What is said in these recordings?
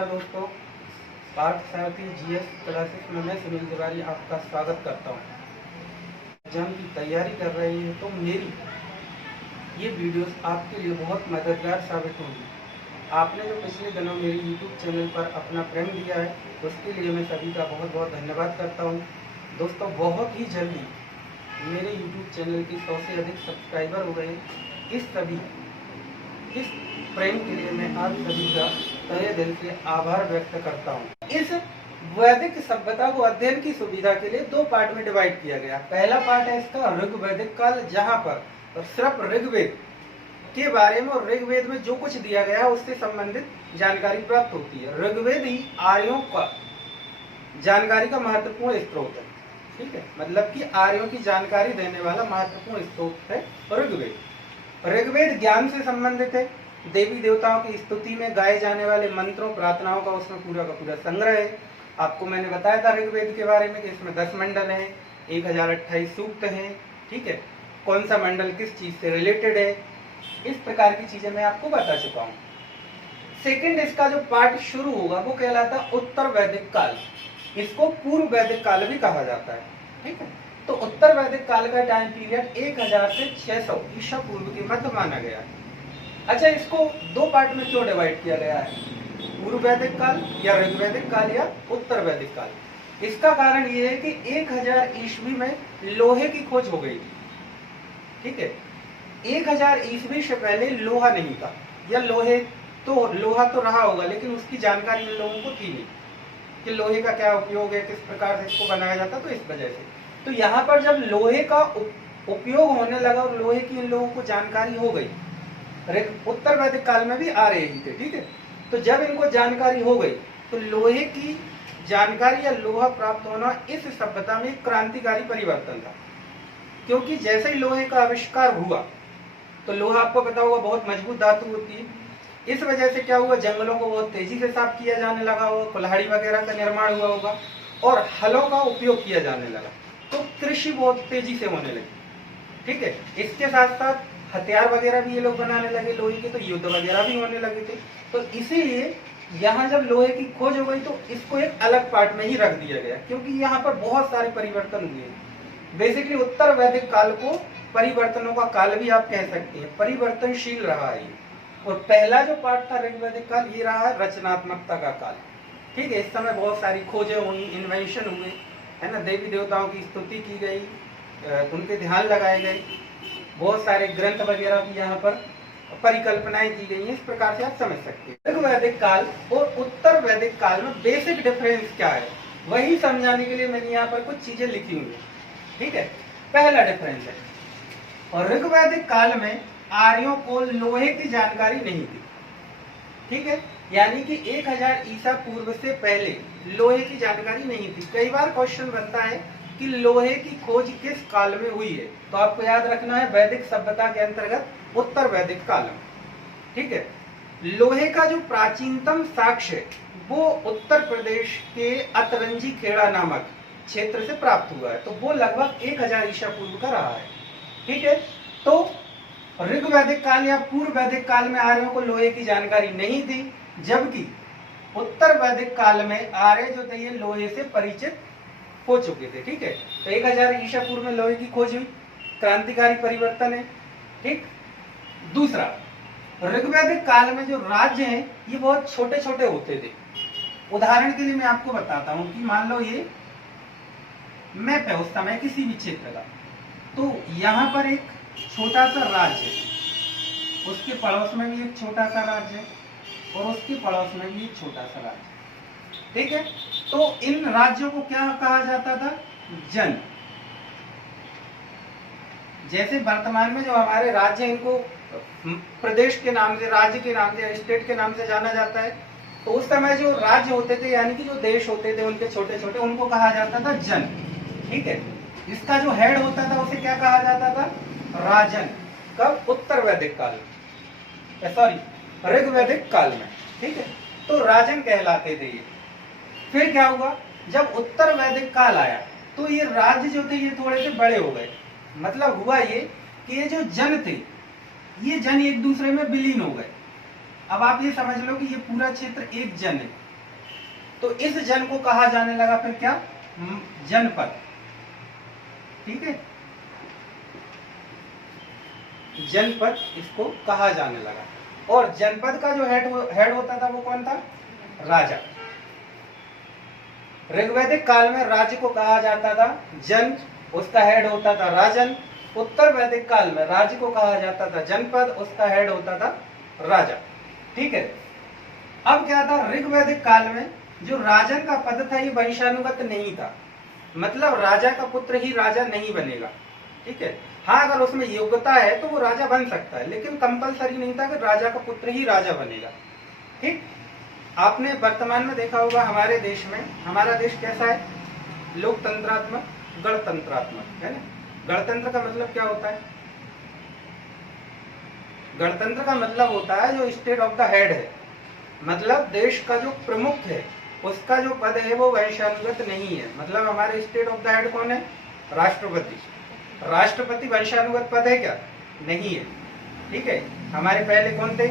नमस्कार दोस्तों, Parthasarathi GS classes में मैं सुनील तिवारी आपका स्वागत करता हूँ। एग्जाम की तैयारी कर रहे हैं तो मेरी ये वीडियोस आपके लिए बहुत मददगार साबित होंगी। आपने जो पिछले दिनों मेरे यूट्यूब चैनल पर अपना प्रेम दिया है उसके लिए मैं सभी का बहुत बहुत धन्यवाद करता हूँ। दोस्तों, बहुत ही जल्दी मेरे यूट्यूब चैनल के 100 से अधिक सब्सक्राइबर हो गए। इस प्रेम के लिए मैं आप सभी का तहे दिल से आभार व्यक्त करता हूँ। इस वैदिक सभ्यता को अध्ययन की सुविधा के लिए दो पार्ट में डिवाइड किया गया। पहला पार्ट है इसका ऋग्वैदिक काल, जहाँ पर सिर्फ ऋग्वेद के बारे में और ऋग्वेद में जो कुछ दिया गया है उससे संबंधित जानकारी प्राप्त होती है। ऋग्वेद ही आर्यों का जानकारी का महत्वपूर्ण स्रोत है। ठीक है, मतलब कि आर्यों की जानकारी देने वाला महत्वपूर्ण स्रोत है ऋग्वेद। ऋग्वेद ज्ञान से संबंधित है। देवी देवताओं की स्तुति में गाए जाने वाले मंत्रों प्रार्थनाओं का उसमें पूरा का पूरा संग्रह है। आपको मैंने बताया था ऋग्वेद के बारे में कि इसमें 10 मंडल हैं, 1028 सूक्त हैं। ठीक है, कौन सा मंडल किस चीज से रिलेटेड है, इस प्रकार की चीजें मैं आपको बता चुका हूँ। सेकंड इसका जो पार्ट शुरू होगा वो कहलाता उत्तर वैदिक काल। इसको पूर्व वैदिक काल भी कहा जाता है। ठीक है, तो उत्तर वैदिक काल का टाइम पीरियड 1000 से 600 ईसा पूर्व के मध्य माना गया है। अच्छा, इसको दो पार्ट में क्यों डिवाइड किया गया है, पूर्व वैदिक काल या ऋग्वैदिक काल या उत्तर वैदिक काल? इसका कारण ये है कि 1000 ईस्वी में लोहे की खोज हो गई थी। ठीक है, 1000 ईस्वी से पहले लोहा नहीं था, या लोहा तो रहा होगा लेकिन उसकी जानकारी इन लोगों को थी नहीं कि लोहे का क्या उपयोग है, किस प्रकार से इसको बनाया जाता। तो इस वजह से तो यहाँ पर जब लोहे का उपयोग होने लगा और लोहे की इन लोगों को जानकारी हो गई, उत्तर वैदिक काल में भी आ रहे ही थे। ठीक है, तो जब इनको जानकारी हो गई तो लोहे की जानकारी या लोहा प्राप्त होना इस सभ्यता में एक क्रांतिकारी परिवर्तन था। क्योंकि जैसे ही लोहे का आविष्कार हुआ तो लोहा आपको पता होगा बहुत मजबूत धातु होती है। इस वजह से क्या हुआ, जंगलों को बहुत तेजी से साफ किया जाने लगा होगा, कुल्हाड़ी वगैरह का निर्माण हुआ होगा और हलों का उपयोग किया जाने लगा, तो कृषि बहुत तेजी से होने लगी। ठीक है, इसके साथ साथ हथियार वगैरह भी ये लोग बनाने लगे लोहे के, तो युद्ध वगैरह भी होने लगे थे। तो इसीलिए यहाँ जब लोहे की खोज हो गई तो इसको एक अलग पार्ट में ही रख दिया गया, क्योंकि यहाँ पर बहुत सारे परिवर्तन हुए। बेसिकली उत्तर वैदिक काल को परिवर्तनों का काल भी आप कह सकते हैं, परिवर्तनशील रहा है ये। और पहला जो पार्ट था ऋग्वैदिक काल, ये रहा है रचनात्मकता का काल। ठीक है, इस समय बहुत सारी खोजें हुई, इन्वेंशन हुए, है ना, देवी देवताओं की स्तुति की गई, उनके ध्यान लगाए गए, बहुत सारे ग्रंथ वगैरह की यहाँ पर परिकल्पनाएं की गई हैं। इस प्रकार से आप समझ सकते हैं। ऋग्वैदिक काल और उत्तर वैदिक काल में बेसिक डिफरेंस क्या है, वही समझाने के लिए मैंने यहाँ पर कुछ चीजें लिखी हुई है। ठीक है, पहला डिफरेंस है, और ऋग्वैदिक काल में आर्यों को लोहे की जानकारी नहीं थी। ठीक है, यानी कि 1000 ईसा पूर्व से पहले लोहे की जानकारी नहीं थी। कई बार क्वेश्चन बनता है कि लोहे की खोज किस काल में हुई है, तो आपको याद रखना है वैदिक सभ्यता के अंतर्गत उत्तर वैदिक काल में। ठीक है, लोहे का जो प्राचीनतम साक्ष्य है वो उत्तर प्रदेश के अतरंजी खेड़ा नामक क्षेत्र से प्राप्त हुआ है, तो वो लगभग 1000 ईसा पूर्व का रहा है। ठीक है, तो ऋग्वैदिक काल या पूर्व वैदिक काल में आर्यों को लोहे की जानकारी नहीं थी, जबकि उत्तर वैदिक काल में आर्य जो थे ये लोहे से परिचित हो चुके थे। ठीक है, तो 1000 ईसा पूर्व में लोहे की खोज हुई, क्रांतिकारी परिवर्तन है। ठीक, दूसरा, ऋग्वैदिक काल में जो राज्य हैं ये बहुत छोटे छोटे होते थे। उदाहरण के लिए मैं आपको बताता हूं कि मान लो ये मैप है उस समय किसी भी क्षेत्र का, तो यहाँ पर एक छोटा सा राज्य है, उसके पड़ोस में भी एक छोटा सा राज्य है और उसके पड़ोस में भी एक छोटा सा राज्य। ठीक है, तो इन राज्यों को क्या कहा जाता था, जन। जैसे वर्तमान में जो हमारे राज्य हैं इनको प्रदेश के नाम से, राज्य के नाम से, स्टेट के नाम से जाना जाता है, तो उस समय जो राज्य होते थे यानी कि जो देश होते थे उनके छोटे छोटे, उनको कहा जाता था जन। ठीक है, इसका जो हेड होता था उसे क्या कहा जाता था, राजन। कब, उत्तर वैदिक काल में, सॉरी ऋग्वैदिक काल में। ठीक है, तो राजन कहलाते थे ये। फिर क्या हुआ, जब उत्तर वैदिक काल आया तो ये राज्य जो थे ये थोड़े से बड़े हो गए। मतलब हुआ ये कि ये जो जन थे ये जन एक दूसरे में विलीन हो गए। अब आप ये समझ लो कि ये पूरा क्षेत्र एक जन है, तो इस जन को कहा जाने लगा फिर क्या, जनपद। ठीक है, जनपद इसको कहा जाने लगा। और जनपद का जो हेड होता था वो कौन था, राजा। ऋग्वैदिक काल में राज्य को कहा जाता था जन, उसका हेड होता था राजन। उत्तर वैदिक काल में राज्य को कहा जाता था जनपद, उसका हेड होता था राजा। ठीक है, अब क्या था, ऋग्वैदिक काल में जो राजन का पद था ये वंशानुगत नहीं था, मतलब राजा का पुत्र ही राजा नहीं बनेगा। ठीक है, हाँ अगर उसमें योग्यता है तो वो राजा बन सकता है, लेकिन कंपलसरी नहीं था कि राजा का पुत्र ही राजा बनेगा। ठीक, आपने वर्तमान में देखा होगा हमारे देश में, हमारा देश कैसा है, लोकतंत्रात्मक गणतंत्रात्मक है ना। गणतंत्र का मतलब क्या होता है, गणतंत्र का मतलब होता है जो स्टेट ऑफ द हेड है, मतलब देश का जो प्रमुख है उसका जो पद है वो वंशानुगत नहीं है। मतलब हमारे स्टेट ऑफ द हेड कौन है, राष्ट्रपति। राष्ट्रपति वंशानुगत पद है क्या, नहीं है। ठीक है, हमारे पहले कौन थे,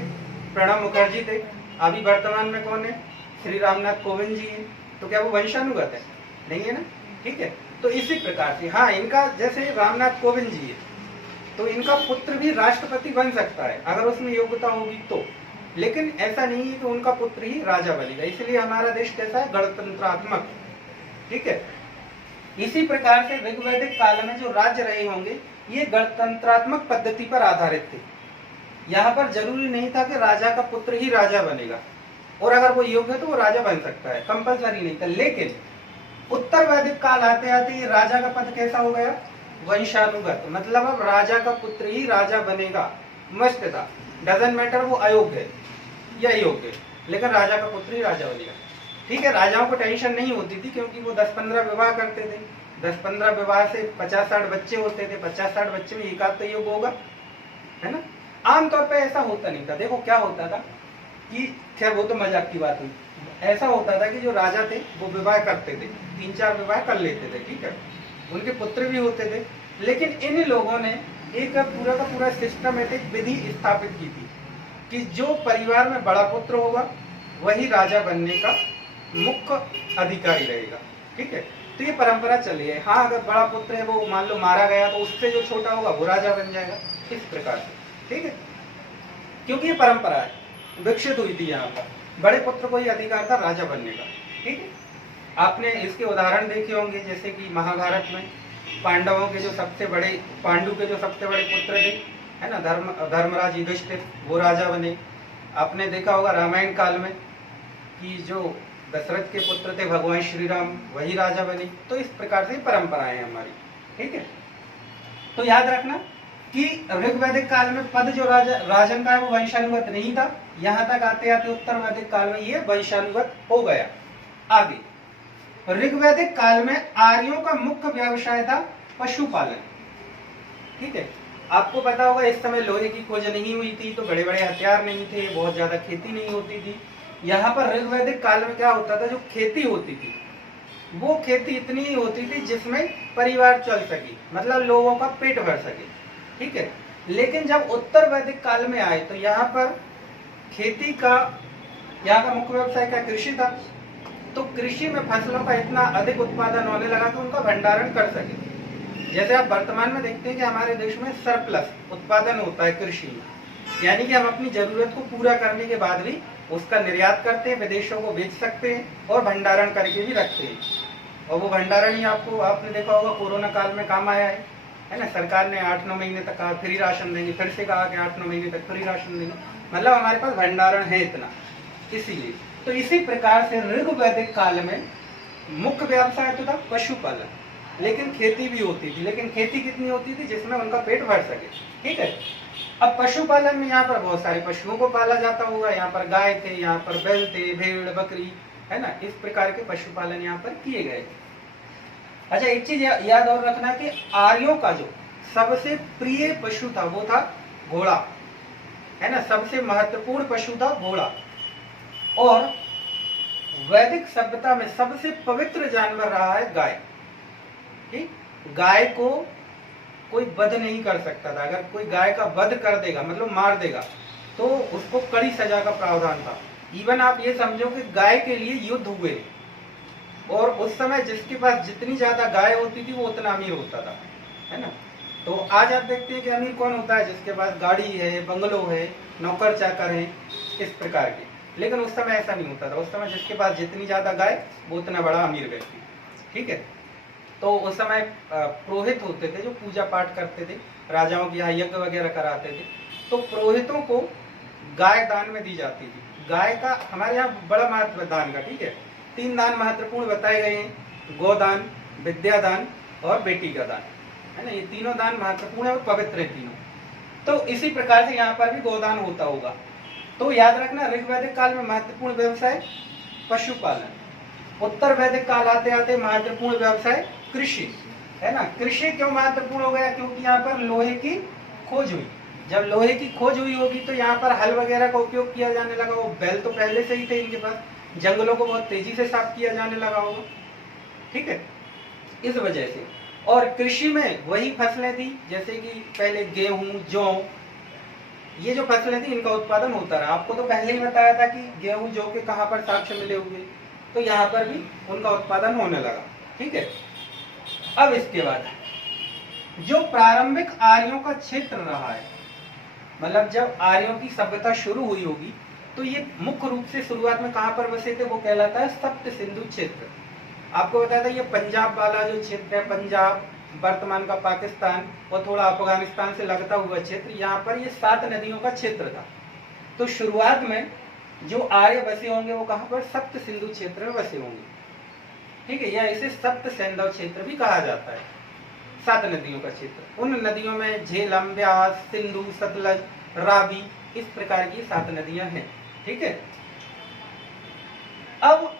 प्रणब मुखर्जी थे, अभी वर्तमान में कौन है, श्री रामनाथ कोविंद जी हैं। तो क्या वो वंशानुगत है, नहीं है ना। ठीक है, तो इसी प्रकार से हाँ इनका जैसे रामनाथ कोविंद जी है तो इनका पुत्र भी राष्ट्रपति बन सकता है अगर उसमें योग्यता होगी तो, लेकिन ऐसा नहीं है कि उनका पुत्र ही राजा बनेगा। इसलिए हमारा देश कैसा है, गणतंत्रात्मक। ठीक है, इसी प्रकार से ऋग्वैदिक काल में जो राज्य रहे होंगे ये गणतंत्रात्मक पद्धति पर आधारित थे। यहाँ पर जरूरी नहीं था कि राजा का पुत्र ही राजा बनेगा, और अगर वो योग्य है तो वो राजा बन सकता है, कंपलसरी नहीं था। लेकिन उत्तर वैदिक काल आते आते ये राजा का पद कैसा हो गया, वंशानुगत, मतलब अब राजा का पुत्र ही राजा बनेगा, मस्त था, डजंट मैटर वो अयोग्य है या योग्य है, लेकिन राजा का पुत्र ही राजा बनेगा। ठीक है, राजाओं को टेंशन नहीं होती थी क्योंकि वो 10-15 विवाह करते थे, 10-15 विवाह से 50-60 बच्चे होते थे, 50-60 बच्चे में एक आध तो योग होगा, है ना। आमतौर पे ऐसा होता नहीं था। देखो क्या होता था कि खैर वो तो मजाक की बात हुई, ऐसा होता था कि जो राजा थे वो विवाह करते थे, 3-4 विवाह कर लेते थे। ठीक है, उनके पुत्र भी होते थे, लेकिन इन लोगों ने एक पूरा का पूरा सिस्टमेटिक विधि स्थापित की थी कि जो परिवार में बड़ा पुत्र होगा वही राजा बनने का मुख्य अधिकारी रहेगा। ठीक है, तो ये परंपरा चली है। हाँ अगर बड़ा पुत्र है वो मान लो मारा गया तो उससे जो छोटा होगा वो राजा बन जाएगा, इस प्रकार से। ठीक है, क्योंकि ये परंपरा है, विकसित हुई थी यहाँ पर, बड़े पुत्र को ही अधिकार था राजा बनने का। ठीक है, आपने इसके उदाहरण देखे होंगे, जैसे कि महाभारत में पांडवों के जो सबसे बड़े, पांडु के जो सबसे बड़े पुत्र थे, है ना, धर्मराज युधिष्ठिर, वो राजा बने। आपने देखा होगा रामायण काल में कि जो दशरथ के पुत्र थे भगवान श्री राम, वही राजा बने। तो इस प्रकार से परंपराएं हैं हमारी। ठीक है, तो याद रखना कि ऋग्वैदिक काल में पद जो राजन का है वो वंशानुगत नहीं था, यहाँ तक आते आते उत्तर वैदिक काल में ये वंशानुगत हो गया। आगे ऋग्वैदिक काल में आर्यों का मुख्य व्यवसाय था पशुपालन। ठीक है, आपको पता होगा इस समय लोहे की खोज नहीं हुई थी तो बड़े बड़े हथियार नहीं थे, बहुत ज्यादा खेती नहीं होती थी। यहाँ पर ऋग्वैदिक काल में क्या होता था, जो खेती होती थी वो खेती इतनी ही होती थी जिसमें परिवार चल सके, मतलब लोगों का पेट भर सके। ठीक है, लेकिन जब उत्तर वैदिक काल में आए तो यहाँ पर खेती का, यहाँ का मुख्य व्यवसाय क्या, कृषि था। तो कृषि में फसलों का इतना अधिक उत्पादन होने लगा कि उनका भंडारण कर सके। जैसे आप वर्तमान में देखते हैं कि हमारे देश में सरप्लस उत्पादन होता है कृषि में, यानी कि हम अपनी जरूरत को पूरा करने के बाद भी उसका निर्यात करते हैं, विदेशों को बेच सकते हैं और भंडारण करके भी रखते हैं। और वो भंडारण ही आपने देखा होगा कोरोना काल में काम आया है ना। सरकार ने 8-9 महीने तक कहा फ्री राशन देंगे, फिर से कहा कि 8-9 महीने तक फ्री राशन देंगे, मतलब हमारे पास भंडारण है इतना, इसीलिए। तो इसी प्रकार से ऋग्वैदिक काल में मुख्य व्यवसाय तो था पशुपालन, लेकिन खेती भी होती थी, लेकिन खेती कितनी होती थी, जिसमें उनका पेट भर सके। ठीक है, अब पशुपालन में यहाँ पर बहुत सारे पशुओं को पाला जाता होगा, यहाँ पर गाय थे, यहाँ पर बैल थे, भेड़ बकरी, है ना, इस प्रकार के पशुपालन यहाँ पर किए गए। अच्छा, एक चीज याद और रखना कि आर्यों का जो सबसे प्रिय पशु था वो था घोड़ा, है ना, सबसे महत्वपूर्ण पशु था घोड़ा। और वैदिक सभ्यता में सबसे पवित्र जानवर रहा है गाय। ठीक, गाय को कोई वध नहीं कर सकता था, अगर कोई गाय का वध कर देगा मतलब मार देगा तो उसको कड़ी सजा का प्रावधान था। इवन आप ये समझो कि गाय के लिए युद्ध हुए, और उस समय जिसके पास जितनी ज्यादा गाय होती थी वो उतना अमीर होता था, है ना। तो आज आप देखते हैं कि अमीर कौन होता है, जिसके पास गाड़ी है, बंगलो है, नौकर चाकर है, इस प्रकार के। लेकिन उस समय ऐसा नहीं होता था, उस समय जिसके पास जितनी ज्यादा गाय वो उतना बड़ा अमीर व्यक्ति, ठीक है। तो उस समय पुरोहित होते थे जो पूजा पाठ करते थे, राजाओं के यहाँ यज्ञ वगैरह कराते थे, तो पुरोहितों को गाय दान में दी जाती थी। गाय का हमारे यहाँ बड़ा महत्व है दान का, ठीक है। 3 दान महत्वपूर्ण बताए गए हैं, गोदान, विद्यादान और बेटी का दान, है ना। ये तीनों दान महत्वपूर्ण है और पवित्र है तीनों। तो इसी प्रकार से यहाँ पर भी गोदान होता होगा। तो याद रखना, ऋग्वैदिक काल में महत्वपूर्ण व्यवसाय पशुपालन, उत्तर वैदिक काल आते आते महत्वपूर्ण व्यवसाय कृषि, है ना। कृषि क्यों महत्वपूर्ण हो गया, क्योंकि यहाँ पर लोहे की खोज हुई। जब लोहे की खोज हुई होगी तो यहाँ पर हल वगैरह का उपयोग किया जाने लगा। वो बैल तो पहले से ही थे इनके पास, जंगलों को बहुत तेजी से साफ किया जाने लगा होगा, ठीक है, इस वजह से। और कृषि में वही फसलें थी जैसे कि पहले गेहूं, जौ, ये जो फसलें थी इनका उत्पादन होता रहा। आपको तो पहले ही बताया था कि गेहूं, जौ के कहाँ पर साक्ष्य मिले हुए, तो यहाँ पर भी उनका उत्पादन होने लगा, ठीक है। अब इसके बाद जो प्रारंभिक आर्यों का क्षेत्र रहा है, मतलब जब आर्यों की सभ्यता शुरू हुई होगी तो ये मुख्य रूप से शुरुआत में कहां पर बसे थे, वो कहलाता है सप्त सिंधु क्षेत्र। आपको बताया था ये पंजाब वाला जो क्षेत्र है, पंजाब, वर्तमान का पाकिस्तान और थोड़ा अफगानिस्तान से लगता हुआ क्षेत्र, यहाँ पर ये 7 नदियों का क्षेत्र था। तो शुरुआत में जो आर्य बसे होंगे वो कहां पर, सप्त सिंधु क्षेत्र में बसे होंगे, ठीक है। या इसे सप्त सैंधव क्षेत्र भी कहा जाता है, 7 नदियों का क्षेत्र। उन नदियों में झेलम, ब्यास, सिंधु, सतलज, रावी, इस प्रकार की 7 नदियां हैं, ठीक है। अब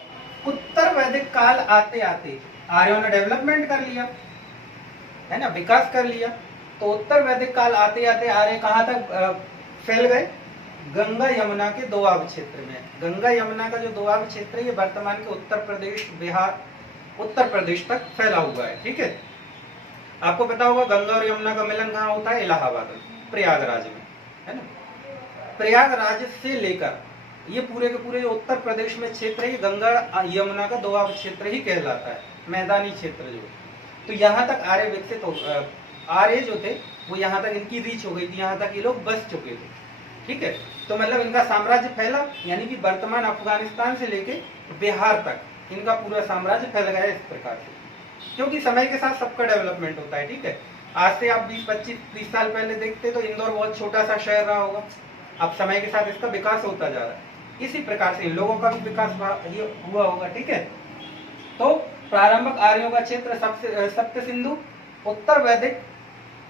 उत्तर वैदिक काल आते आते आर्यों ने डेवलपमेंट कर लिया, है ना, विकास कर लिया। तो उत्तर वैदिक काल आते आते आर्य कहां तक फैल गए, गंगा यमुना के दोआब क्षेत्र में। गंगा यमुना का जो दोआब क्षेत्र है ये वर्तमान के उत्तर प्रदेश, बिहार, उत्तर प्रदेश तक फैला हुआ है, ठीक है। आपको पता होगा गंगा और यमुना का मिलन कहाँ होता है, इलाहाबाद में, प्रयागराज में, है ना। प्रयागराज से लेकर ये पूरे के पूरे जो उत्तर प्रदेश में क्षेत्र है, ये गंगा यमुना का दोआब क्षेत्र ही कहलाता है, मैदानी क्षेत्र जो। तो यहाँ तक आर्य विकसित हो, आर्य जो थे वो यहाँ तक इनकी रीच हो गई थी, यहाँ तक ये लोग बस चुके थे, ठीक है। तो मतलब इनका साम्राज्य फैला, यानी कि वर्तमान अफगानिस्तान से लेके बिहार तक इनका पूरा साम्राज्य फैल गया इस प्रकार से। क्योंकि समय के साथ सबका डेवलपमेंट होता है, ठीक है। आज से आप 20, 25, 30 साल पहले देखते तो इंदौर बहुत छोटा सा शहर रहा होगा, अब समय के साथ इसका विकास होता जा रहा है। इसी प्रकार से इन लोगों का भी विकास हुआ होगा, ठीक है। तो प्रारंभिक आर्यों का क्षेत्र सप्त सिंधु, उत्तर वैदिक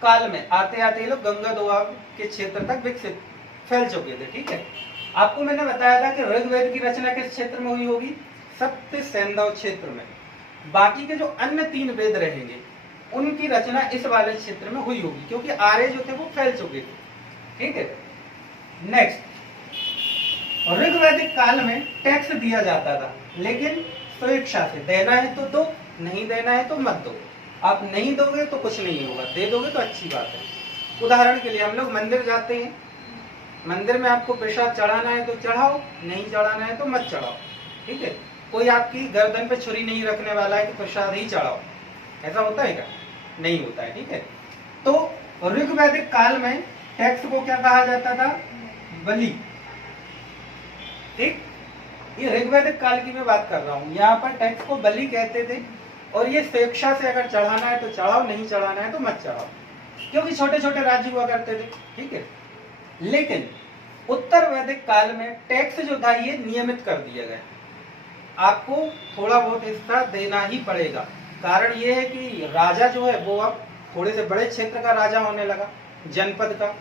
काल में आते आते लोग गंगा दोआब के क्षेत्र तक विकसित फैल चुके थे, ठीक है। आपको मैंने बताया था कि ऋग्वेद की रचना किस क्षेत्र में हुई होगी, सप्त सैंधव क्षेत्र में। बाकी के जो अन्य 3 वेद रहेंगे उनकी रचना इस वाले क्षेत्र में हुई होगी, क्योंकि आर्य जो थे वो फैल चुके थे, ठीक है। नेक्स्ट, ऋग्वैदिक काल में टैक्स दिया जाता था, लेकिन स्वेच्छा से, देना है तो दो, नहीं देना है तो मत दो। आप नहीं दोगे तो कुछ नहीं होगा, दे दोगे तो अच्छी बात है। उदाहरण के लिए हम लोग मंदिर जाते हैं, मंदिर में आपको प्रसाद चढ़ाना है तो चढ़ाओ, नहीं चढ़ाना है तो मत चढ़ाओ, ठीक है। कोई आपकी गर्दन पे छुरी नहीं रखने वाला है कि प्रसाद ही चढ़ाओ, ऐसा होता है क्या, नहीं होता है, ठीक है। तो ऋग्वैदिक काल में टैक्स को क्या कहा जाता था, बलि, ठीक। ये ऋग्वैदिक काल की मैं बात कर रहा हूँ, यहाँ पर टैक्स को बलि कहते थे। और ये स्वेच्छा से अगर चढ़ाना है तो चढ़ाओ, नहीं चढ़ाना है तो मत चढ़ाओ, क्योंकि छोटे छोटे राज्य हुआ करते थे, ठीक है। लेकिन उत्तर वैदिक काल में टैक्स जो था ये नियमित कर दिया गया, आपको थोड़ा बहुत हिस्सा देना ही पड़ेगा। कारण ये है कि राजा जो है वो अब थोड़े से बड़े क्षेत्र का राजा होने लगा, जनपद का।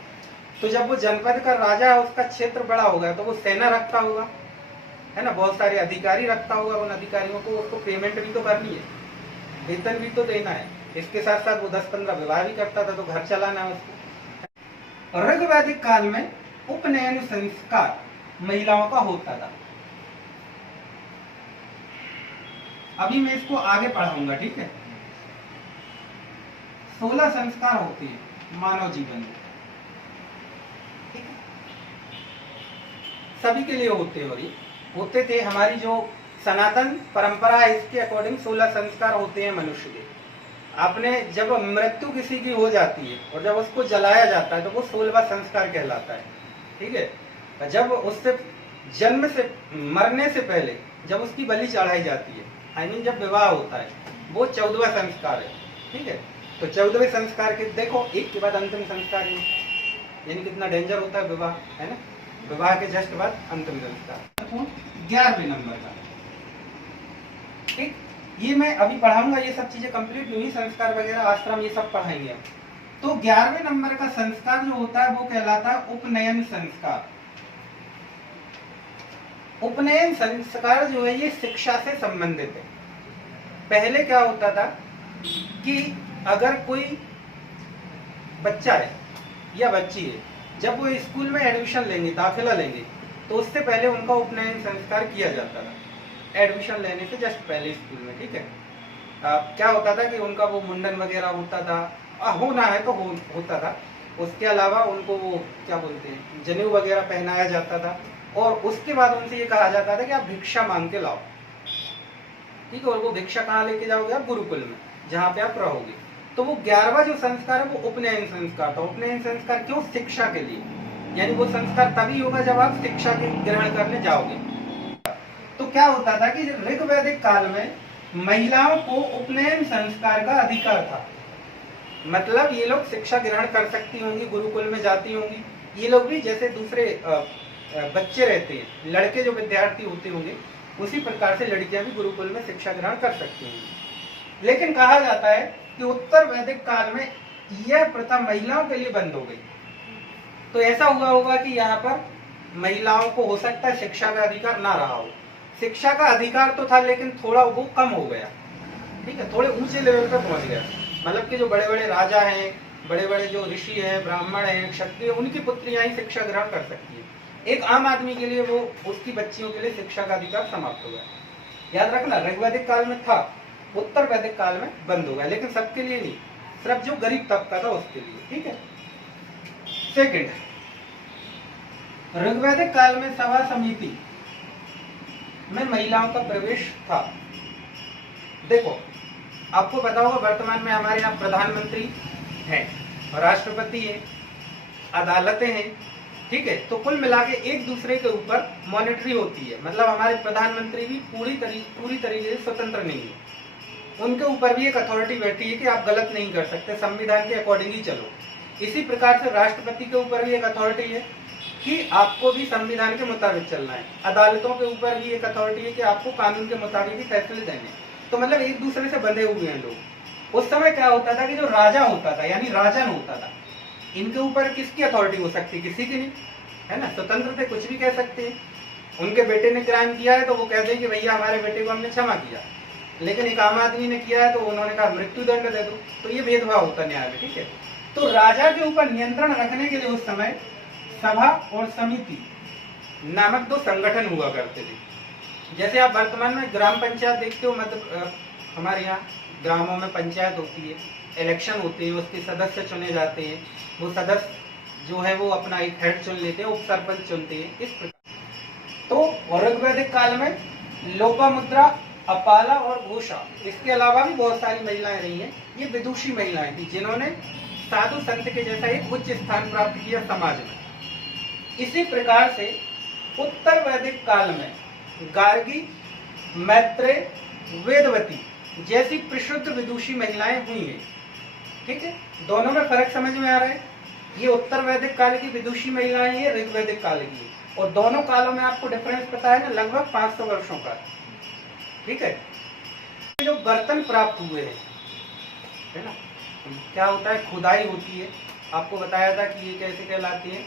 तो जब वो जनपद का राजा है, उसका क्षेत्र बड़ा होगा, तो वो सेना रखता होगा, है ना, बहुत सारे अधिकारी रखता होगा। उन अधिकारियों को उसको पेमेंट भी तो करनी है, वेतन भी तो देना है। इसके साथ साथ वो 10-15 विवाह भी करता था, तो घर चलाना है उसको। ऋग्वैदिक काल में उपनयन संस्कार महिलाओं का होता था। अभी मैं इसको आगे पढ़ाऊंगा, ठीक है। 16 संस्कार होते हैं मानव जीवन में, ठीक है, सभी के लिए होते हैं। और ये होते थे, हमारी जो सनातन परंपरा है, इसके अकॉर्डिंग 16 संस्कार होते हैं मनुष्य के। आपने जब मृत्यु किसी की हो जाती है और जब उसको जलाया जाता है तो वो 16वां संस्कार कहलाता है, ठीक है। जब उससे जन्म से मरने से पहले जब उसकी बलि चढ़ाई जाती है, आई मीन जब विवाह होता है, वो 14वां संस्कार है, ठीक है। तो 14वें संस्कार के देखो एक के बाद अंतिम संस्कार है, यानी कितना डेंजर होता है विवाह, है ना। विवाह के जस्ट बाद अंतिम संस्कार 11वें नंबर का, ठीक। ये मैं अभी पढ़ाऊंगा, ये सब चीजें कंप्लीट नहीं, संस्कार वगैरह आश्रम ये सब पढ़ाएंगे। तो 11वें नंबर का संस्कार जो होता है वो कहलाता है उपनयन संस्कार। उपनयन संस्कार जो है ये शिक्षा से संबंधित है। पहले क्या होता था कि अगर कोई बच्चा है या बच्ची है, जब वो स्कूल में एडमिशन लेंगे, दाखिला लेंगे, तो उससे पहले उनका उपनयन संस्कार किया जाता था, एडमिशन लेने से जस्ट पहले स्कूल में, ठीक है। क्या होता था कि उनका वो मुंडन वगैरह होता था, होना है तो होता था। उसके अलावा उनको वो क्या बोलते हैं, जनेऊ वगैरह पहनाया जाता था, और उसके बाद उनसे ये कहा जाता था कि आप भिक्षा मांग के लाओ, ठीक है। और वो भिक्षा कहाँ लेके जाओगे आप? गुरुकुल में, जहाँ पे आप रहोगे। तो वो 11वां जो संस्कार है वो उपनयन संस्कार था। उपनयन संस्कार क्यों? शिक्षा के लिए, यानी वो संस्कार तभी होगा जब आप शिक्षा के ग्रहण करने जाओगे। तो क्या होता था कि ऋग्वैदिक काल में महिलाओं को उपनयन संस्कार का अधिकार था, मतलब ये लोग शिक्षा ग्रहण कर सकती होंगी, गुरुकुल में जाती होंगी, ये लोग भी जैसे दूसरे बच्चे रहते हैं, लड़के जो विद्यार्थी होते होंगे, उसी प्रकार से लड़कियां भी गुरुकुल में शिक्षा ग्रहण कर सकती होंगी। लेकिन कहा जाता है कि उत्तर वैदिक काल में यह प्रथा महिलाओं के लिए बंद हो गई। तो ऐसा हुआ होगा कि यहाँ पर महिलाओं को हो सकता है शिक्षा का अधिकार ना रहा हो। शिक्षा का अधिकार तो था लेकिन थोड़ा वो कम हो गया, ठीक है, थोड़े ऊंचे लेवल पर पहुंच गया। मतलब कि जो बड़े बड़े राजा हैं, बड़े बड़े जो ऋषि हैं, ब्राह्मण हैं, क्षत्रिय, उनकी पुत्रियां ही शिक्षा ग्रहण कर सकती है। एक आम आदमी के लिए वो उसकी बच्चियों के लिए शिक्षा का अधिकार समाप्त हो गया। याद रखना, ऋग्वैदिक काल में था, उत्तर वैदिक काल में बंद हो गया, लेकिन सबके लिए नहीं, सिर्फ जो गरीब तबका था उसके लिए, ठीक है। सेकंड, ऋग्वैदिक काल में सभा समिति में महिलाओं का प्रवेश था। देखो आपको पता होगा वर्तमान में हमारे यहाँ प्रधानमंत्री हैं, राष्ट्रपति हैं, अदालतें हैं, ठीक है। तो कुल मिला के एक दूसरे के ऊपर मॉनिटरी होती है, मतलब हमारे प्रधानमंत्री भी पूरी तरीके से स्वतंत्र नहीं है, उनके ऊपर भी एक अथॉरिटी बैठी है कि आप गलत नहीं कर सकते, संविधान के अकॉर्डिंग ही चलो। इसी प्रकार से राष्ट्रपति के ऊपर भी एक अथॉरिटी है कि आपको भी संविधान के मुताबिक चलना है। अदालतों के ऊपर भी एक अथॉरिटी है कि आपको कानून के मुताबिक ही फैसले देने। तो मतलब एक दूसरे से बंधे हुए हैं लोग। उस समय क्या होता था कि जो राजा होता था, यानी राजन होता था, इनके ऊपर किसकी अथॉरिटी हो सकती? किसी की नहीं, है ना। स्वतंत्र थे, कुछ भी कह सकते हैं। उनके बेटे ने क्राइम किया है तो वो कहते हैं कि भैया हमारे बेटे को हमने क्षमा किया, लेकिन एक आम आदमी ने किया है तो उन्होंने कहा मृत्यु दंड दे दो। तो ये भेदभाव होता न्याय में, ठीक है। तो राजा के ऊपर नियंत्रण रखने के लिए उस समय सभा और समिति नामक दो संगठन हुआ करते थे। जैसे आप वर्तमान में ग्राम पंचायत देखते हो, मतलब हमारे यहाँ ग्रामों में पंचायत होती है, इलेक्शन होते हैं, उसके सदस्य चुने जाते हैं, वो सदस्य जो है वो अपना एक हेड चुन लेते हैं, उप सरपंच चुनते हैं, इस प्रकार। तो ऋग्वैदिक काल में लोपामुद्रा, अपाला और घोषा, इसके अलावा भी बहुत सारी महिलाएं रही हैं। ये विदुषी महिलाएं थी जिन्होंने साधु संत के जैसा एक उच्च स्थान प्राप्त किया समाज में। इसी प्रकार से उत्तर वैदिक काल में गार्गी, मैत्रेय, वेदवती जैसी प्रसिद्ध विदुषी महिलाएं हुई हैं, ठीक है। दोनों में फर्क समझ में आ रहा है? ये उत्तर वैदिक काल की विदुषी महिलाएं हैं, ऋग्वैदिक काल की, और दोनों कालों में आपको डिफरेंस पता है ना, लगभग 500 वर्षों का, ठीक है। जो बर्तन प्राप्त हुए हैं, है ना, क्या होता है, खुदाई होती है, आपको बताया था कि ये कैसे कहलाती है,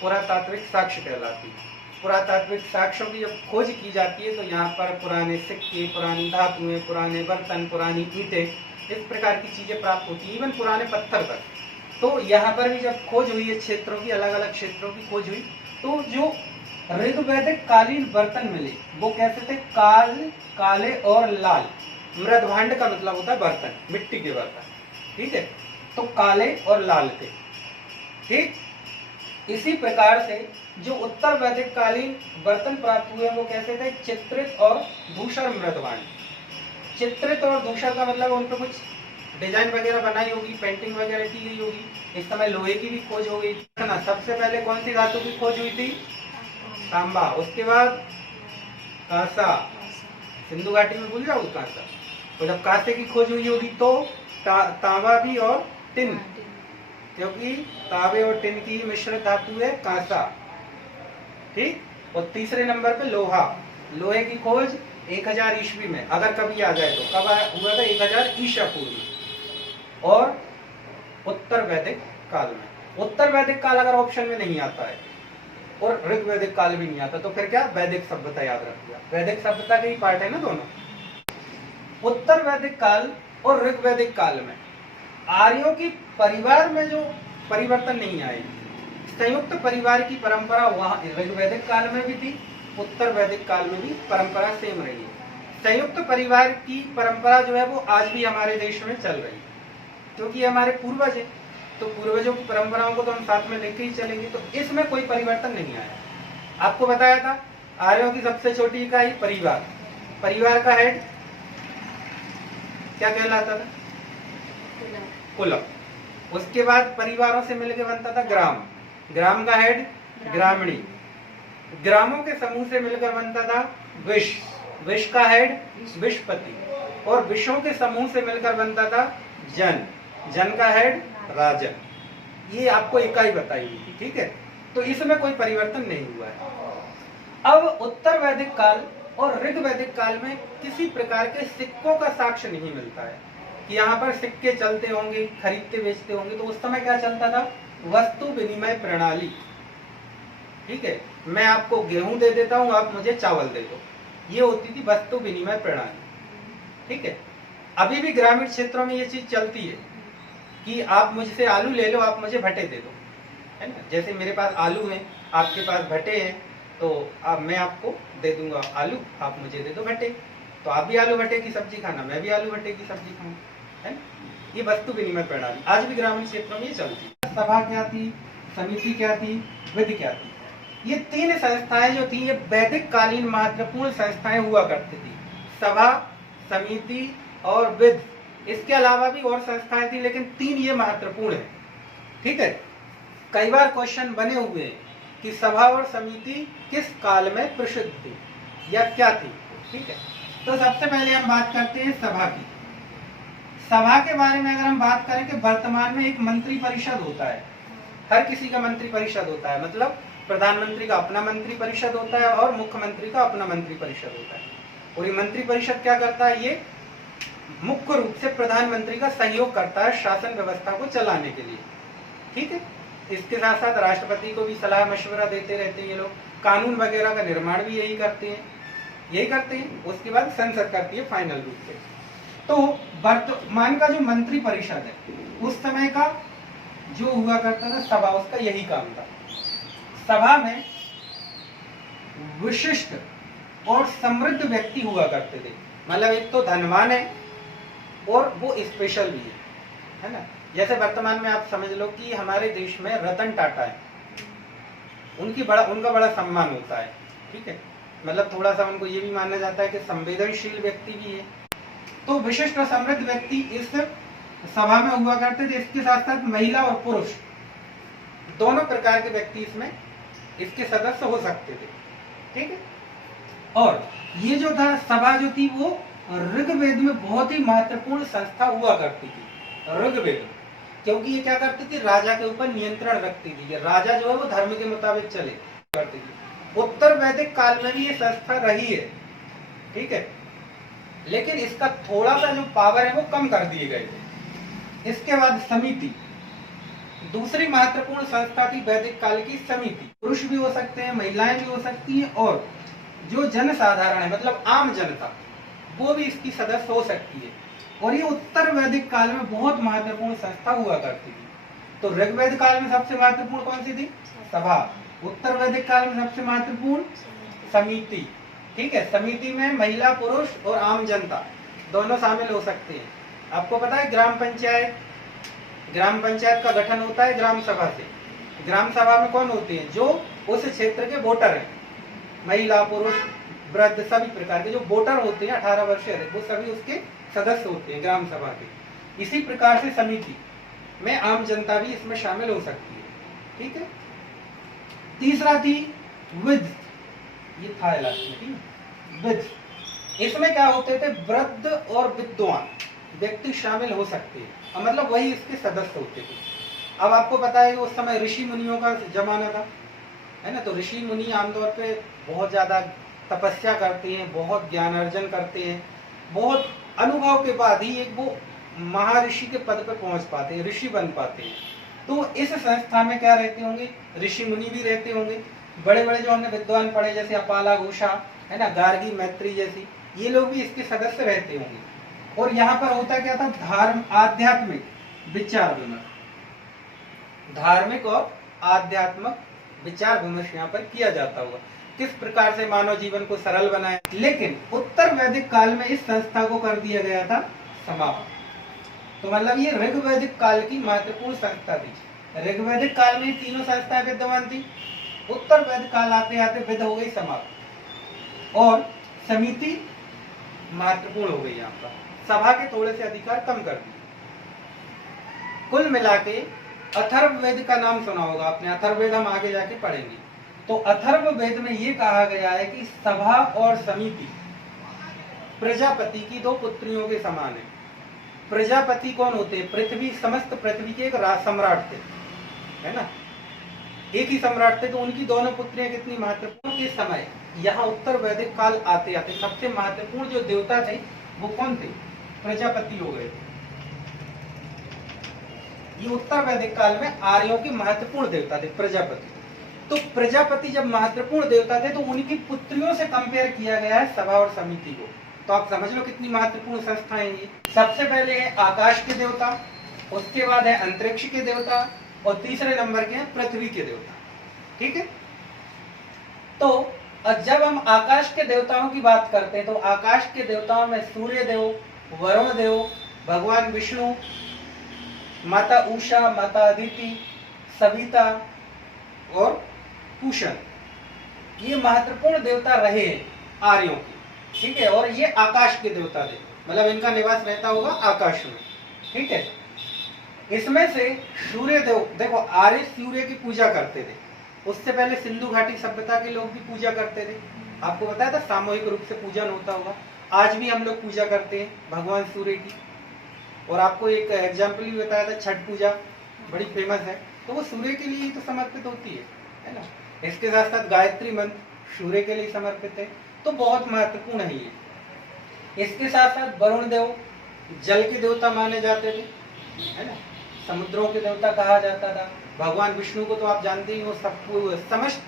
पुरातात्विक साक्ष्य कहलाती है। पुरातात्विक साक्ष्यों की जब खोज की जाती है तो यहाँ पर पुराने सिक्के, पुरानी धातुएं, पुराने बर्तन, पुरानी ईंटें, इस प्रकार की चीजें प्राप्त होती है, इवन पुराने पत्थर तक। तो यहाँ पर भी जब खोज हुई है, क्षेत्रों की, अलग अलग क्षेत्रों की खोज हुई, तो जो ऋग्वैदिक कालीन बर्तन मिले वो कैसे थे? काले और लाल। मृदभांड का मतलब होता है बर्तन, मिट्टी के बर्तन, ठीक है। तो काले और लाल थे, ठीक। इसी प्रकार से जो उत्तर वैदिक कालीन बर्तन प्राप्त हुए वो कैसे थे? चित्रित और धूसर मृदवाणी। चित्रित और धूसर का मतलब उन पर कुछ डिजाइन वगैरह बनाई होगी, पेंटिंग वगैरह की गई होगी। इस समय लोहे की भी खोज हो गई थी ना। सबसे पहले कौन सी धातु की खोज हुई थी? तांबा। उसके बाद कांसा, सिंधु घाटी में भूल जाओ कांसा। तो जब कांसे की खोज हुई होगी तो तांबा भी और टिन, क्योंकि तांबे और टिन की मिश्रित धातु है कांसा। ठीक। और तीसरे नंबर पे लोहा। लोहे की खोज 1000 ईस्वी में, अगर कभी आ जाए तो। कब हुआ था? 1000 ईसा पूर्व। और उत्तर वैदिक काल में। उत्तर वैदिक काल अगर ऑप्शन में नहीं आता है और ऋग वैदिक काल भी नहीं आता तो फिर क्या? वैदिक सभ्यता याद रखिएगा। वैदिक सभ्यता के ही पार्ट है ना दोनों। उत्तर वैदिक काल और ऋग वैदिक काल में आर्यों की परिवार में जो परिवर्तन नहीं आए, संयुक्त परिवार की परंपरा वहां ऋग वैदिक काल में भी थी, उत्तर वैदिक काल में भी परंपरा सेम रही है। संयुक्त परिवार की परंपरा जो है वो आज भी हमारे देश में चल रही है, क्योंकि हमारे पूर्वज है, तो पूर्वजों की परंपराओं को तो हम साथ में लेके ही चलेंगे। तो इसमें कोई परिवर्तन नहीं आया। आपको बताया था आर्यों की सबसे छोटी इकाई परिवार। परिवार का हेड क्या कहलाता था? कुलम। उसके बाद परिवारों से मिलकर बनता था ग्राम। ग्राम का हेड ग्रामणी। ग्रामों के समूह से मिलकर बनता था विश। विश का हेड विशपति। और विशों के समूह से मिलकर बनता था जन। जन का हेड राजन। ये आपको इकाई बताई हुई थी। ठीक है। तो इसमें कोई परिवर्तन नहीं हुआ है। अब उत्तर वैदिक काल और ऋग वैदिक काल में किसी प्रकार के सिक्कों का साक्ष्य नहीं मिलता है कि यहाँ पर सिक्के चलते होंगे, खरीदते बेचते होंगे। तो उस समय क्या चलता था? वस्तु विनिमय प्रणाली। ठीक है। मैं आपको गेहूं दे देता हूं, आप मुझे चावल दे दो। ये होती थी वस्तु विनिमय प्रणाली। ठीक है। अभी भी ग्रामीण क्षेत्रों में ये चीज चलती है कि आप मुझसे आलू ले लो, आप मुझे भट्टे दे दो, है ना। जैसे मेरे पास आलू है, आपके पास भट्टे हैं, तो अब मैं आपको दे दूंगा आलू, आप मुझे दे दो भट्टे। तो आप भी आलू भट्टे की सब्जी खाना, मैं भी आलू भट्टे की सब्जी खाऊं, है ना। ये वस्तु विनिमय प्रणाली आज भी ग्रामीण क्षेत्रों में ये चलती है। सभा क्या थी, समिति क्या थी, विधि क्या थी? ये तीन संस्थाएं जो थी ये वैदिक कालीन महत्वपूर्ण संस्थाएं हुआ करती थी। सभा, समिति और विधि। इसके अलावा भी और संस्थाएं थी, लेकिन तीन ये महत्वपूर्ण है। ठीक है। कई बार क्वेश्चन बने हुए हैं कि सभा और समिति किस काल में प्रसिद्ध थी या क्या थी। ठीक है। तो सबसे पहले हम बात करते हैं सभा की। सभा के बारे में अगर हम बात करें कि वर्तमान में एक मंत्री परिषद होता है। हर किसी का मंत्री परिषद होता है, मतलब प्रधानमंत्री का अपना मंत्री परिषद होता है और मुख्यमंत्री का अपना मंत्री परिषद होता है। और ये मंत्री परिषद क्या करता है? ये मुख्य रूप से प्रधानमंत्री का सहयोग करता है शासन व्यवस्था को चलाने के लिए। ठीक है। इसके साथ साथ राष्ट्रपति को भी सलाह मशवरा देते रहते हैं ये लोग। कानून वगैरह का निर्माण भी यही करते हैं। उसके बाद संसद करती है फाइनल रूप से। तो वर्तमान का जो मंत्री परिषद है उस समय का जो हुआ करता था सभा, उसका यही काम था। सभा में विशिष्ट और समृद्ध व्यक्ति हुआ करते थे। मतलब एक तो धनवान है और वो स्पेशल भी है ना। जैसे वर्तमान में आप समझ लो कि हमारे देश में रतन टाटा है, उनका बड़ा सम्मान होता है। ठीक है। मतलब थोड़ा सा उनको ये भी माना जाता है कि संवेदनशील व्यक्ति भी है। तो विशिष्ट और समृद्ध व्यक्ति इस सभा में हुआ करते थे। इसके साथ साथ महिला और पुरुष दोनों प्रकार के व्यक्ति इसके सदस्य हो सकते थे। ठीक है। और ये जो था सभा जो थी वो ऋग्वेद में बहुत ही महत्वपूर्ण संस्था हुआ करती थी। ऋग्वेद, क्योंकि ये क्या करती थी? राजा के ऊपर नियंत्रण रखती थी। राजा जो है वो धर्म के मुताबिक चले करती थी। उत्तर वैदिक काल में भी ये संस्था रही है। ठीक है। लेकिन इसका थोड़ा सा जो पावर है वो कम कर दिए गए थे। इसके बाद समिति, दूसरी महत्वपूर्ण संस्था थी वैदिक काल की समिति। पुरुष भी हो सकते हैं, महिलाएं भी हो सकती हैं, और जो जन साधारण है मतलब आम जनता, वो भी इसकी सदस्य हो सकती है। और ये उत्तर वैदिक काल में बहुत महत्वपूर्ण संस्था हुआ करती थी। तो ऋग्वेद काल में सबसे महत्वपूर्ण कौन सी थी? सभा। उत्तर वैदिक काल में सबसे महत्वपूर्ण समिति। ठीक है। समिति में महिला, पुरुष और आम जनता दोनों शामिल हो सकते हैं। आपको पता है ग्राम पंचायत का गठन होता है ग्राम सभा से। ग्राम सभा में कौन होते हैं? जो उस क्षेत्र के वोटर हैं, महिला पुरुष वृद्ध सभी प्रकार के जो वोटर होते हैं 18 वर्ष से अधिक, वो सभी उसके सदस्य होते हैं ग्राम सभा के। इसी प्रकार से समिति में आम जनता भी इसमें शामिल हो सकती है। ठीक है। तीसरा थी विद, ये था लास्ट में, ठीक है, विद। इसमें क्या होते थे? वृद्ध और विद्वान व्यक्ति शामिल हो सकते हैं, मतलब वही इसके सदस्य होते थे। अब आपको पता है कि उस समय ऋषि मुनियों का जमाना था, है ना, तो ऋषि मुनि आमतौर पे बहुत ज्यादा तपस्या करते हैं, बहुत ज्ञान अर्जन करते हैं, बहुत अनुभव के बाद ही एक वो महर्षि के पद पर पहुंच पाते हैं, ऋषि बन पाते हैं। तो इस संस्था में क्या रहते होंगे? ऋषि मुनि भी रहते होंगे, बड़े बड़े जो हमने विद्वान पढ़े जैसे अपाला घोषा, है ना, गार्गी मैत्री जैसी, ये लोग भी इसके सदस्य रहते होंगे। और यहाँ पर होता क्या था? धर्म आध्यात्मिक विचार विमर्श, धार्मिक और आध्यात्मिक विचार विमर्श यहाँ पर किया जाता होगा, किस प्रकार से मानव जीवन को सरल बनाया। लेकिन उत्तर वैदिक काल में इस संस्था को कर दिया गया था समाप्त। तो मतलब ये ऋग्वैदिक काल की महत्वपूर्ण संस्था थी। ऋग्वैदिक काल में तीनों संस्थाएं विद्यमान थी, उत्तर वैदिक काल आते आते विद हो गई समाप्त, और समिति महत्वपूर्ण हो गई। यहाँ पर सभा के थोड़े से अधिकार कम कर दिए। कुल मिला के अथर्ववेद का नाम सुना होगा आपने, अथर्ववेद हम आगे जाके पढ़ेंगे। तो अथर्ववेद में ये कहा गया है कि सभा और समिति प्रजापति की दो पुत्रियों के समान है। प्रजापति कौन होते हैं? पृथ्वी, समस्त पृथ्वी के एक सम्राट थे, है ना, एक ही सम्राट थे। तो उनकी दोनों पुत्रियां कितनी महत्वपूर्ण के समय यहाँ उत्तर वैदिक काल आते आते सबसे महत्वपूर्ण जो देवता थे वो कौन थे? प्रजापति हो गए थे। ये उत्तर वैदिक काल में आर्यों के महत्वपूर्ण देवता थे प्रजापति। तो प्रजापति जब महत्वपूर्ण देवता थे तो उनकी पुत्रियों से कंपेयर किया गया है सभा और समिति को। तो आप समझ लो कितनी महत्वपूर्ण संस्थाएं ये। सबसे पहले है आकाश के देवता, उसके बाद है अंतरिक्ष के देवता, और तीसरे नंबर के हैं पृथ्वी के देवता। ठीक है। तो जब हम आकाश के देवताओं की बात करते हैं तो आकाश के देवताओं में सूर्य देव, वरुण देव, भगवान विष्णु, माता उषा, माता अदिति, सविता और पूषण, ये महत्वपूर्ण देवता रहे आर्यों के। ठीक है। और ये आकाश के देवता थे, मतलब इनका निवास रहता होगा आकाश में। ठीक है। इसमें से सूर्य देव, देखो आर्य सूर्य की पूजा करते थे। उससे पहले सिंधु घाटी सभ्यता के लोग भी पूजा करते थे। आपको बताया था सामूहिक रूप से पूजन होता होगा। आज भी हम लोग पूजा करते हैं भगवान सूर्य की। और आपको एक एग्जाम्पल भी बताया था, छठ पूजा बड़ी फेमस है, तो वो सूर्य के लिए तो समर्पित होती है ना। इसके साथ साथ गायत्री मंत्र सूर्य के लिए समर्पित है, तो बहुत महत्वपूर्ण है ये। इसके साथ साथ वरुण देव जल के देवता माने जाते थे, है ना, समुद्रों के देवता कहा जाता था। भगवान विष्णु को तो आप जानते ही हो, सब समस्त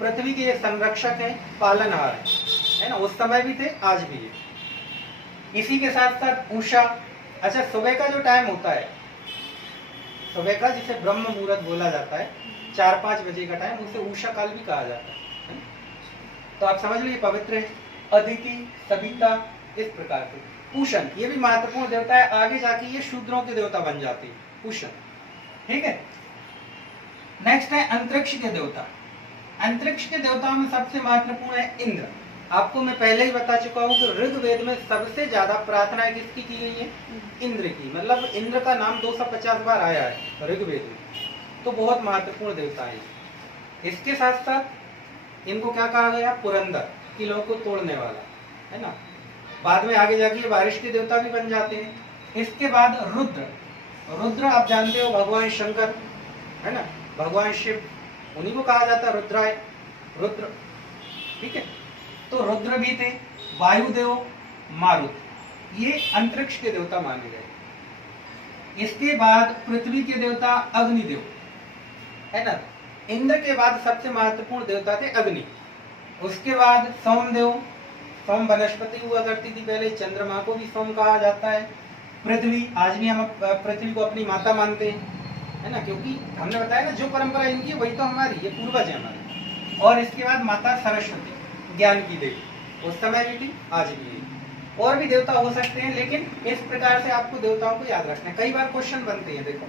पृथ्वी के संरक्षक है, पालनहार है ना, उस समय भी थे, आज भी है। इसी के साथ साथ उषा। अच्छा, सुबह का जो टाइम होता है, सुबह का जिसे ब्रह्म मुहूर्त बोला जाता है, 4-5 बजे का टाइम, उसे उषा काल भी कहा जाता है। तो आप समझ लो ये पवित्र है। अदिति, सविता, इस प्रकार से। पूषण, ये भी महत्वपूर्ण देवता है, आगे जाके ये शूद्रों के देवता बन जाते हैं, पूषण। ठीक है। नेक्स्ट है अंतरिक्ष के देवता। अंतरिक्ष के देवताओं में सबसे महत्वपूर्ण है इंद्र। आपको मैं पहले ही बता चुका हूँ कि ऋग्वेद में सबसे ज्यादा प्रार्थनाएं किसकी की गई है? इंद्र की। मतलब इंद्र का नाम 250 बार आया है ऋग्वेद में, तो बहुत महत्वपूर्ण देवता है। इसके साथ साथ इनको क्या कहा गया? पुरंदर, किलों को तोड़ने वाला, है ना। बाद में आगे जाके बारिश के देवता भी बन जाते हैं। इसके बाद रुद्र। रुद्र आप जानते हो भगवान शंकर, है ना, भगवान शिव, उन्हीं को कहा जाता है रुद्राय, रुद्र। ठीक है। तो रुद्र भी थे। वायुदेव, मारुत, ये अंतरिक्ष के देवता माने गए। इसके बाद पृथ्वी के देवता अग्निदेव, है ना। इंद्र के बाद सबसे महत्वपूर्ण देवता थे अग्नि। उसके बाद सोमदेव, सोम वनस्पति हुआ करती थी पहले, चंद्रमा को भी सोम कहा जाता है। पृथ्वी, आज भी हम पृथ्वी को अपनी माता मानते हैं, है ना, क्योंकि हमने बताया ना जो परंपरा इनकी है वही तो हमारी, ये पूर्वज है हमारे। और इसके बाद माता सरस्वती, ज्ञान की देवी, उस समय भी थी, आज भी है। और भी देवता हो सकते हैं, लेकिन इस प्रकार से आपको देवताओं को याद रखना है। कई बार क्वेश्चन बनते हैं, देखो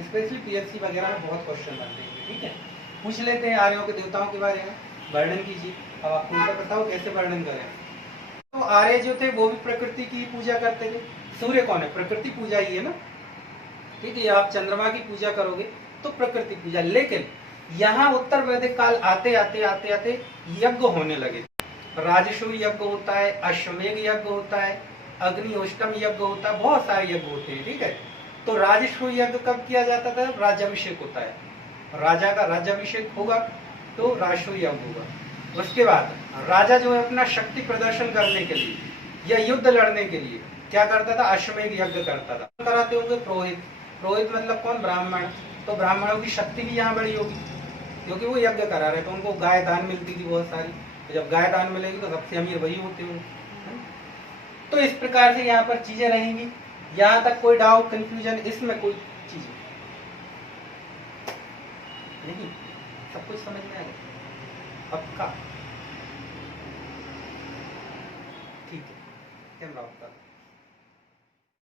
स्पेशली पीएससी वगैरह में बहुत क्वेश्चन बनते हैं। ठीक है। पूछ लेते हैं आर्यों के देवताओं के बारे में, वर्णन कीजिए। अब आपको उनका बताओ कैसे वर्णन करें। तो आर्य जो थे वो भी प्रकृति की पूजा करते थे। सूर्य कौन है? प्रकृति पूजा ही है ना, ठीक है। आप चंद्रमा की पूजा करोगे तो प्रकृति पूजा। लेकिन यहाँ उत्तर वैदिक काल आते आते आते आते यज्ञ होने लगे। राजसूय यज्ञ होता है, अश्वमेध यज्ञ होता है, अग्निहोष्टम यज्ञ होता है, बहुत सारे यज्ञ होते हैं, ठीक है। तो राजसूय यज्ञ कब किया जाता था? राज्याभिषेक होता है, राजा का राज्याभिषेक होगा तो राजसूय यज्ञ होगा। उसके बाद राजा जो है अपना शक्ति प्रदर्शन करने के लिए या युद्ध लड़ने के लिए क्या करता था? अश्वमेध यज्ञ करता था। कराते होंगे पुरोहित। पुरोहित मतलब कौन? ब्राह्मण। तो ब्राह्मणों की शक्ति भी यहाँ बड़ी होगी क्योंकि वो यज्ञ करा रहे, तो उनको गाय दान मिलती थी बहुत सारी। तो जब गाय दान मिलेगी तो सबसे अमीर वही होते होंगे। तो इस प्रकार से यहाँ पर चीजें रहेंगी। यहाँ तक कोई डाउट, कंफ्यूजन, इसमें कोई चीज नहीं? सब कुछ समझ में आ गया पक्का? ठीक है, कैमरा ऑफ कर।